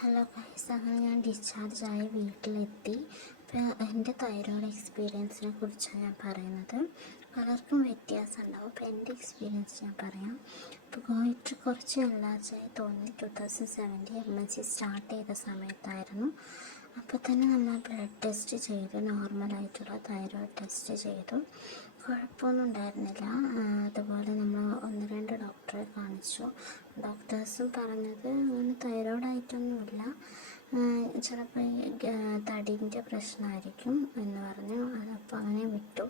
Hello guys, അങ്ങനെ ഞാൻ ഡിസ്ചാർജായി വീട്ടിലെത്തി. ഇപ്പോൾ എൻ്റെ തൈറോയ്ഡ് എക്സ്പീരിയൻസിനെ കുറിച്ചാണ് ഞാൻ പറയുന്നത്. പലർക്കും വ്യത്യാസം ഉണ്ടാവും. ഇപ്പോൾ എൻ്റെ എക്സ്പീരിയൻസ് ഞാൻ പറയാം. ഇപ്പോൾ ഗോയിറ്റ് കുറച്ച് എൻലാർജായി തോന്നി 2017 MSc സ്റ്റാർട്ട് ചെയ്ത സമയത്തായിരുന്നു. അപ്പോൾ തന്നെ നമ്മൾ ബ്ലഡ് ടെസ്റ്റ് ചെയ്തു, നോർമലായിട്ടുള്ള തൈറോയ്ഡ് ടെസ്റ്റ് ചെയ്തു. കുഴപ്പമൊന്നും ഉണ്ടായിരുന്നില്ല. അതുപോലെ നമ്മൾ 1-2 ഡോക്ടറെ കാണിച്ചു. ഡോക്ടേഴ്സും പറഞ്ഞത് അങ്ങനെ തൈറോയ്ഡായിട്ടൊന്നുമില്ല, ചിലപ്പോൾ ഈ തടീൻ്റെ പ്രശ്നമായിരിക്കും എന്ന് പറഞ്ഞു. അതപ്പോൾ അങ്ങനെ വിട്ടു.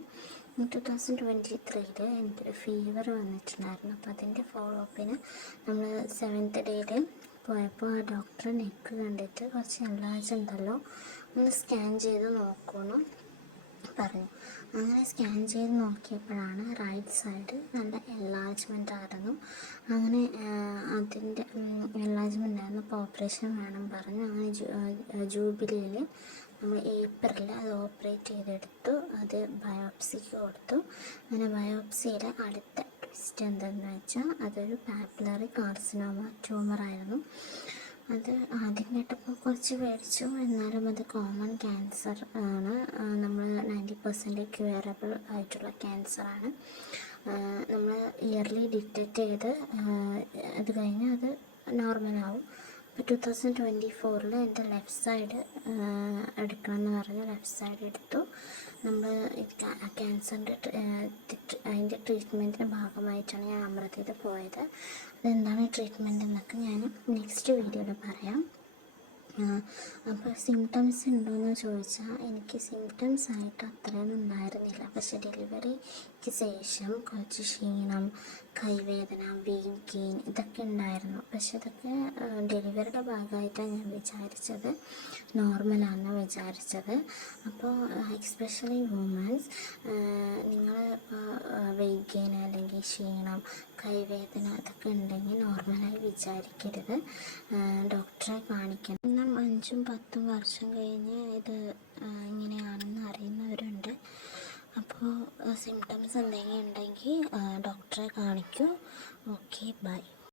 2023 എനിക്കൊരു ഫീവർ വന്നിട്ടുണ്ടായിരുന്നു. അപ്പോൾ അതിൻ്റെ ഫോളോ അപ്പിന് നമ്മൾ 7th ഡേയിൽ പോയപ്പോൾ ആ ഡോക്ടർ നെക്ക് കണ്ടിട്ട് കുറച്ച് എൻലാർജ് ഉണ്ടല്ലോ, ഒന്ന് സ്കാൻ ചെയ്ത് നോക്കണം പറഞ്ഞു. അങ്ങനെ സ്കാൻ ചെയ്ത് നോക്കിയപ്പോഴാണ് റൈറ്റ് സൈഡ് നല്ല എൻലാർജ്മെൻ്റ് ആയിരുന്നു. അങ്ങനെ അതിൻ്റെ എൻലാർജ്മെൻ്റ് ആയിരുന്നു. അപ്പോൾ ഓപ്പറേഷൻ വേണം പറഞ്ഞു. അങ്ങനെ ജൂബിലിയിൽ നമ്മൾ ഏപ്രിലിൽ അത് ഓപ്പറേറ്റ് ചെയ്തെടുത്തു. അത് ബയോപ്സിക്ക് കൊടുത്തു. അങ്ങനെ ബയോപ്സിയിൽ അടുത്ത ട്വിസ്റ്റ് എന്തെന്ന് വെച്ചാൽ അതൊരു പാപ്പിലറി കാർസിനോമ ട്യൂമറായിരുന്നു. അത് ആദ്യം കേട്ടപ്പോൾ കുറച്ച് പേടിച്ചു. എന്നാലും അത് കോമൺ ക്യാൻസർ ആണ്. നമ്മൾ 90% ക്യൂറബിൾ ആയിട്ടുള്ള ക്യാൻസറാണ്. നമ്മൾ ഇയർലി ഡിറ്റക്റ്റ് ചെയ്ത് അത് കഴിഞ്ഞ് അത് നോർമലാവും. അപ്പോൾ 2024 എൻ്റെ ലെഫ്റ്റ് സൈഡ് എടുക്കണമെന്ന് പറഞ്ഞ് ലെഫ്റ്റ് സൈഡ് എടുത്തു. നമ്മൾ ക്യാൻസറിൻ്റെ അതിൻ്റെ ട്രീറ്റ്മെൻറ്റിൻ്റെ ഭാഗമായിട്ടാണ് ഞാൻ അമൃതയിൽ പോയത്. അതെന്താണ് ട്രീറ്റ്മെൻറ്റ് എന്നൊക്കെ ഞാൻ നെക്സ്റ്റ് വീഡിയോയിൽ പറയാം. അപ്പോൾ സിംറ്റംസ് ഉണ്ടോയെന്ന് ചോദിച്ചാൽ എനിക്ക് സിംറ്റംസ് ആയിട്ട് അത്രയൊന്നും ഉണ്ടായിരുന്നില്ല. പക്ഷേ ഡെലിവറിക്ക് ശേഷം കുറച്ച് ക്ഷീണം, കൈവേദന, വെയിറ്റ് ഗെയിൻ ഇതൊക്കെ ഉണ്ടായിരുന്നു. പക്ഷെ അതൊക്കെ ഡെലിവറിയുടെ ഭാഗമായിട്ടാണ് ഞാൻ വിചാരിച്ചത്, നോർമലാണെന്ന് വിചാരിച്ചത്. അപ്പോൾ എക്സ്പെഷ്യലി വുമൻസ്, നിങ്ങൾ ഇപ്പോൾ വെയിറ്റ് ഗെയിൻ അല്ലെങ്കിൽ ക്ഷീണം, കൈവേദന അതൊക്കെ ഉണ്ടെങ്കിൽ നോർമലായി വിചാരിക്കരുത്, ഡോക്ടറെ കാണിക്കണം. 5-10 വർഷം കഴിഞ്ഞ് ഇത് ഇങ്ങനെയാണെന്ന് അറിയുന്നവരുണ്ട്. അപ്പോൾ സിംറ്റംസ് എന്തെങ്കിലും ഉണ്ടെങ്കിൽ ഡോക്ടറെ കാണിക്കൂ. Okay, by.